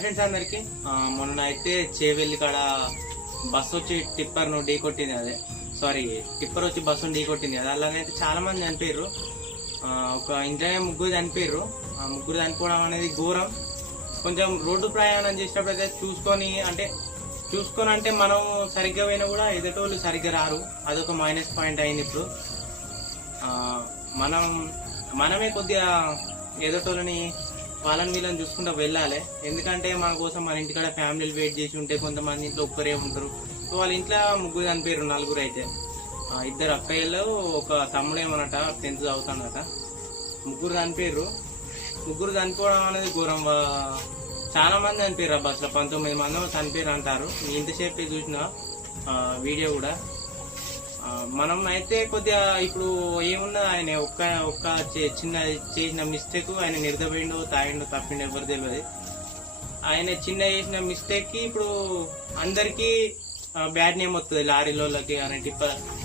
Friends అందరికి మొన్న అయితే చేవెల్లి కాడ బస్సు వచ్చి టిప్పర్ ను ఢీ కొట్టింది. అదే సారీ టిప్పర్ వచ్చి బస్సును ఢీ కొట్టింది. అది అలాగైతే చాలా మంది చనిపోయారు. ఒక ఇంట్లో ముగ్గురు చనిపోయారు. ఆ ముగ్గురు చనిపోవడం అనేది ఘోరం. కొంచెం రోడ్డు ప్రయాణం చేసేటప్పుడు అయితే చూసుకొని అంటే మనం సరిగ్గా పోయినా కూడా ఎదుటోళ్ళు సరిగ్గా రారు. అదొక మైనస్ పాయింట్ అయింది. ఇప్పుడు మనమే కొద్దిగా ఎదుటోళ్ళని వాళ్ళని వీళ్ళని చూసుకుంటూ వెళ్ళాలి. ఎందుకంటే మన కోసం మన ఇంటికాడ ఫ్యామిలీలు వెయిట్ చేసి ఉంటే కొంతమంది ఇంట్లో ఒక్కరే ఉంటారు. సో వాళ్ళ ఇంట్లో ముగ్గురు చనిపోయారు. నలుగురు అయితే ఇద్దరు అక్కయ్యలు ఒక తమ్ముడేమోనట 10th చదువుతాడట. ముగ్గురు చనిపోయారు. ముగ్గురు చనిపోవడం అనేది ఘోరం. చాలా మంది చనిపోయారు. ఆ బస్సులో 19 మంది చనిపోయారు అంటారు. ఇంతసేపు చూసిన వీడియో కూడా. మనం అయితే కొద్దిగా ఇప్పుడు ఏమున్నా ఆయన ఒక్క చిన్న చేసిన మిస్టేక్ ఆయన నిర్దపోయిండు, తాగిండు, తప్పిండు ఎవరు తెలియదు. ఆయన చిన్న చేసిన మిస్టేక్ కి ఇప్పుడు అందరికి బ్యాడ్ నేమ్ వస్తుంది. లారీలోకి అని టిప్పర్